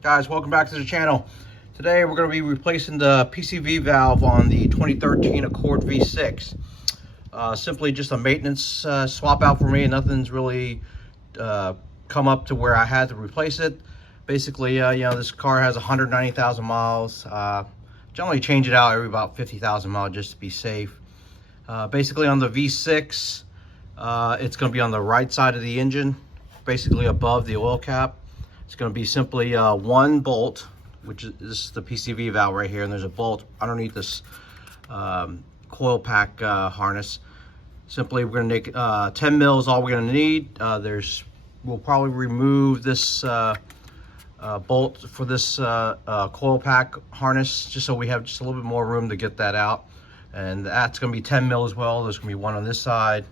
Guys, welcome back to the channel. Today we're going to be replacing the PCV valve on the 2013 Accord V6. Simply just a maintenance swap out for me. Nothing's really come up to where I had to replace it. Basically, this car has 190,000 miles. Generally change it out every about 50,000 miles just to be safe. Basically on the V6, it's going to be on the right side of the engine, basically above the oil cap. It's going to be simply one bolt, which is the PCV valve right here, and there's a bolt underneath this coil pack harness. Simply, we're going to make 10 mils all we're going to need. We'll probably remove this bolt for this coil pack harness, just so we have just a little bit more room to get that out. And that's going to be 10 mil as well. There's going to be one on this side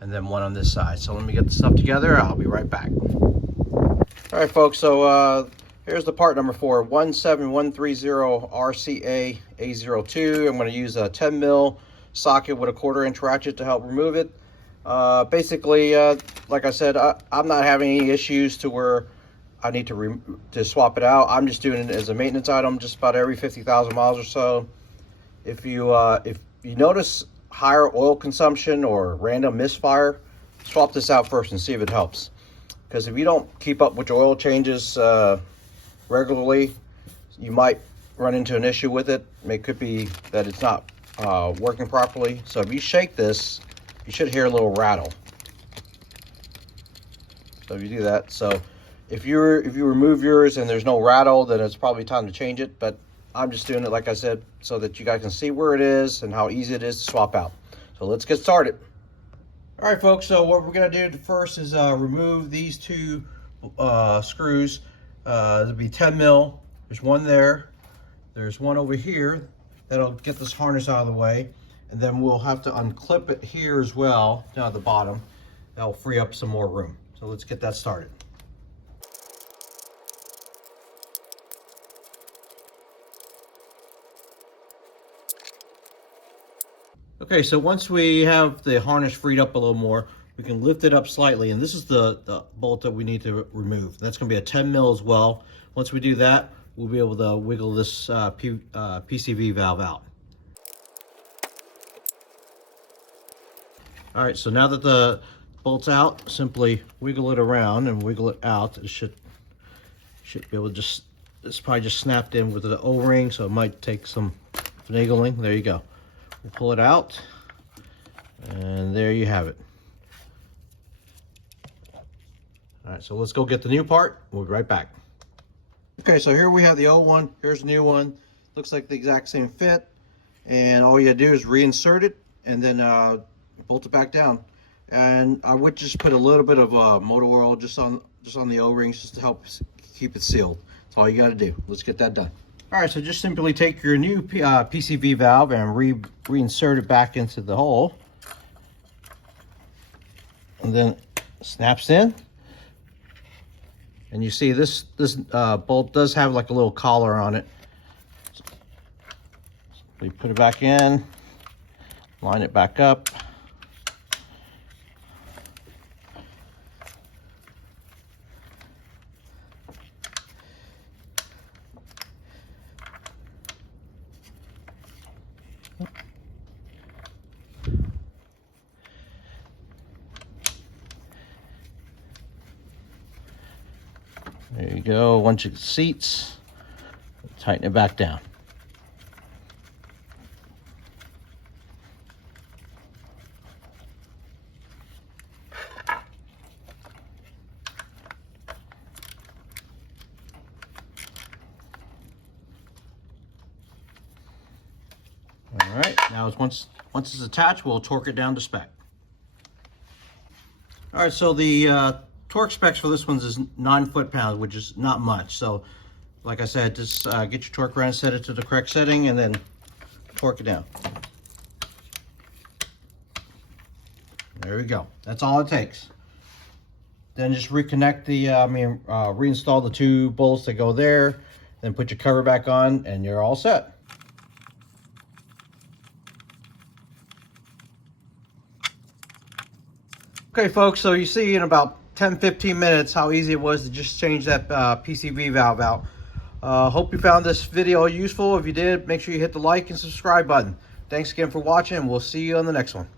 and then one on this side. So let me get the stuff together. I'll be right back. All right, folks, so here's the part number for 17130 RCA A02. I'm going to use a 10 mil socket with a 1/4 inch ratchet to help remove it. Basically, like I said, I'm not having any issues to where I need to swap it out. I'm just doing it as a maintenance item just about every 50,000 miles or so. If you notice higher oil consumption or random misfire, swap this out first and see if it helps. Because if you don't keep up with your oil changes regularly, you might run into an issue with it. It could be that it's not working properly. So if you shake this, you should hear a little rattle. So if you do that, so if you remove yours and there's no rattle, then it's probably time to change it. But I'm just doing it, like I said, so that you guys can see where it is and how easy it is to swap out. So let's get started. All right, folks, so what we're going to do first is remove these two screws. It'll be 10 mil. There's one there. There's one over here. That'll get this harness out of the way. And then we'll have to unclip it here as well, down at the bottom. That'll free up some more room. So let's get that started. Okay, so once we have the harness freed up a little more, we can lift it up slightly, and this is the bolt that we need to remove. That's going to be a 10 mil as well. Once we do that, we'll be able to wiggle this PCV valve out. All right, so now that the bolt's out, simply wiggle it around and wiggle it out. It should be able to it's probably just snapped in with the O-ring, so it might take some finagling. There you go. We'll pull it out, and there you have it. All right, so let's go get the new part. We'll be right back. Okay, so here we have the old one. Here's the new one. Looks like the exact same fit, and all you gotta do is reinsert it and then bolt it back down. And I would just put a little bit of motor oil just on the O-rings just to help keep it sealed. That's all you gotta do. Let's get that done. All right, so just simply take your new PCV valve and reinsert it back into the hole. And then it snaps in. And you see this bolt does have like a little collar on it. So we put it back in, line it back up. There you go. Once it seats, tighten it back down. All right, now once it's attached, we'll torque it down to spec. All right, so the torque specs for this one is 9 foot-pounds, which is not much. So, like I said, just get your torque wrench, set it to the correct setting, and then torque it down. There we go. That's all it takes. Then just reconnect the, reinstall the two bolts that go there, then put your cover back on, and you're all set. Okay, folks, so you see in about 10-15 minutes how easy it was to just change that PCV valve out. Hope you found this video useful. If you did, make sure you hit the like and subscribe button. Thanks again for watching, and we'll see you on the next one.